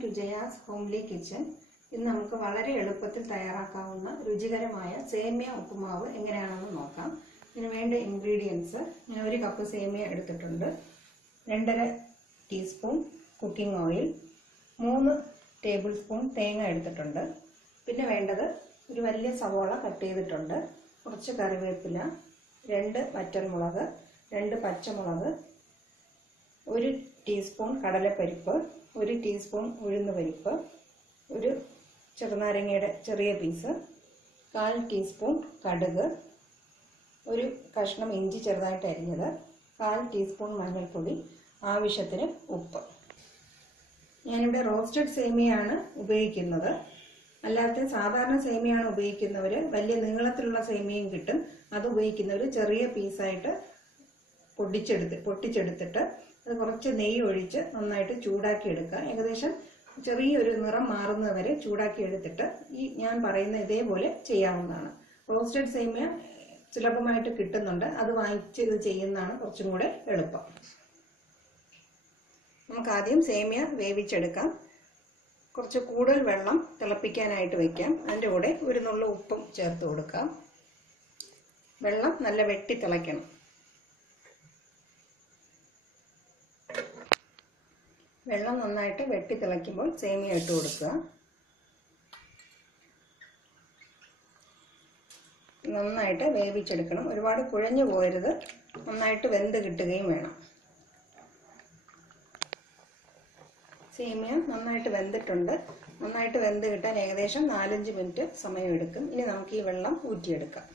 Welcome to Jaya's Homely Kitchen. ഇന്ന് നമുക്ക് വളരെ എളുപ്പത്തിൽ തയ്യാറാക്കാവുന്ന രുചികരമായ സേമിയ ഉപ്പുമാവ് എങ്ങനെയാണെന്ന് നോക്കാം. ഇതിനു വേണ്ട ഇൻഗ്രീഡിയൻസ് ഞാൻ 1 കപ്പ് സേമിയ എടുത്തിട്ടുണ്ട്, 2.5 teaspoon cooking oil, 3 table spoon തേങ്ങ എടുത്തിട്ടുണ്ട്. പിന്നെ വേണ്ടത് ഒരു വലിയ സവോള കട്ട് ചെയ്തിട്ടുണ്ട്, കുറച്ച് കറിവേപ്പില, 2 വറ്റൽമുളക്, 2 പച്ചമുളക്, 1 ടീസ്പൂൺ കടലപ്പരിപ്പ്, 1 ടീസ്പൂൺ ഉഴുന്നുപരിപ്പ്, ഒരു ചെറുനാരങ്ങയുടെ ചെറിയ പീസ്, 1/4 ടീസ്പൂൺ കടുക്, ഒരു കഷ്ണം ഇഞ്ചി ചെറുതായിട്ട് അരിഞ്ഞത്, 1/4 ടീസ്പൂൺ മഞ്ഞൾപ്പൊടി, ആവശ്യത്തിന് ഉപ്പ്. ഞാനിവിടെ റോസ്റ്റഡ് സേമിയയാണ് ഉപയോഗിക്കുന്നത്. അല്ലാത്ത സാധാരണ സേമിയാണ് ഉപയോഗിക്കുന്നവർ വലിയ നീളത്തിലുള്ള സേമിയയും കിട്ടും. അത് ഉപയോഗിക്കുന്നവർ ചെറിയ പീസായിട്ട് പൊട്ടിച്ചെടുത്തിട്ട് അത് കുറച്ച് നെയ്യ് ഒഴിച്ച് നന്നായിട്ട് ചൂടാക്കി എടുക്കുക. ഏകദേശം ചെറിയൊരു നിറം മാറുന്നത് വരെ ചൂടാക്കി എടുത്തിട്ട് ഈ ഞാൻ പറയുന്ന ഇതേപോലെ ചെയ്യാവുന്നതാണ്. റോസ്റ്റഡ് സേമിയ സുലഭമായിട്ട് കിട്ടുന്നുണ്ട്, അത് വാങ്ങിച്ച് ഇത് ചെയ്യുന്നതാണ് കുറച്ചും കൂടെ എളുപ്പം. നമുക്ക് ആദ്യം സേമിയ വേവിച്ചെടുക്കാം. കുറച്ച് കൂടുതൽ വെള്ളം തിളപ്പിക്കാനായിട്ട് വയ്ക്കാം. അതിൻ്റെ കൂടെ ഒരു നുള്ളു ഉപ്പും ചേർത്ത് കൊടുക്കാം. വെള്ളം നല്ല വെട്ടി തിളയ്ക്കണം. വെള്ളം നന്നായിട്ട് വെട്ടി തിളയ്ക്കുമ്പോൾ സേമിയ ഇട്ട് കൊടുക്കുക. നന്നായിട്ട് വേവിച്ചെടുക്കണം, ഒരുപാട് കുഴഞ്ഞു പോകരുത്, നന്നായിട്ട് വെന്ത് കിട്ടുകയും വേണം. സേമിയ നന്നായിട്ട് വെന്തിട്ടുണ്ട്. നന്നായിട്ട് വെന്ത് കിട്ടാൻ ഏകദേശം 4-5 മിനിറ്റ് സമയമെടുക്കും. ഇനി നമുക്ക് ഈ വെള്ളം ഊറ്റിയെടുക്കാം.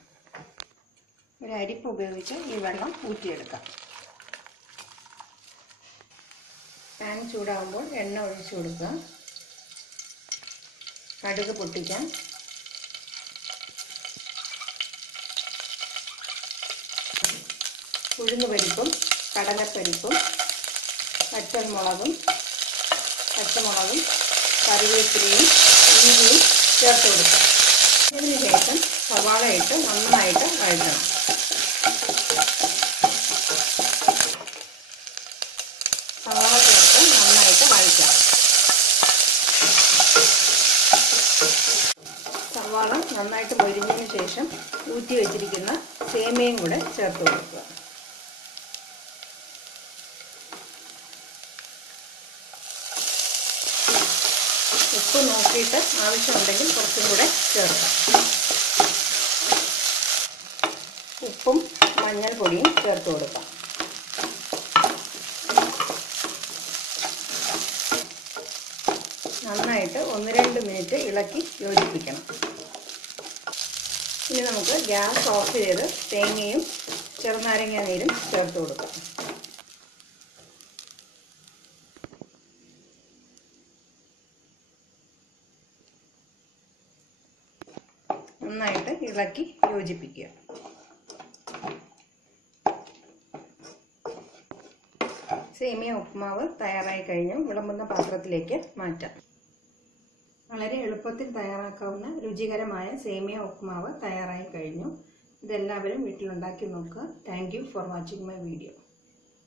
ഒരു അരിപ്പ് ഉപയോഗിച്ച് ഈ വെള്ളം ഊറ്റിയെടുക്കാം. പാൻ ചൂടാകുമ്പോൾ എണ്ണ ഒഴിച്ചു കൊടുക്കുക. കടുക് പൊട്ടിക്കാൻ, ഉഴുന്നുപരിപ്പും കടലപ്പരിപ്പും വറ്റൽമുളകും പച്ചമുളകും കറിവേപ്പിലയും ഇഞ്ചിയും ചേർത്ത് കൊടുക്കുക. ഇതിന് ശേഷം സവാള ഇട്ട് നന്നായിട്ട് വഴറ്റണം. സവാള ചേർത്ത് നന്നായിട്ട് വഴറ്റാം. സവാള നന്നായിട്ട് മൊരിഞ്ഞതിന് ശേഷം ഊറ്റി വെച്ചിരിക്കുന്ന സേമിയയും കൂടെ ചേർത്ത് കൊടുക്കുക. ഉപ്പ് നോക്കിയിട്ട് ആവശ്യമുണ്ടെങ്കിൽ കുറച്ചും കൂടെ ചേർക്കാം. ഉപ്പും മഞ്ഞൾപ്പൊടിയും ചേർത്ത് കൊടുക്കാം. നന്നായിട്ട് 1-2 മിനിറ്റ് ഇളക്കി യോജിപ്പിക്കണം. ഇനി നമുക്ക് ഗ്യാസ് ഓഫ് ചെയ്ത് തേങ്ങയും ചെറുനാരങ്ങ നീരും ചേർത്ത് കൊടുക്കാം. നന്നായിട്ട് ഇളക്കി യോജിപ്പിക്കുക. സേമിയ ഉപ്പുമാവ് തയ്യാറായി കഴിഞ്ഞു. വിളമ്പുന്ന പാത്രത്തിലേക്ക് മാറ്റാം. വളരെ എളുപ്പത്തിൽ തയ്യാറാക്കാവുന്ന രുചികരമായ സേമിയ ഉപ്പുമാവ് തയ്യാറായി കഴിഞ്ഞു. ഇതെല്ലാവരും വീട്ടിലുണ്ടാക്കി നോക്കുക. Thank you for watching my video.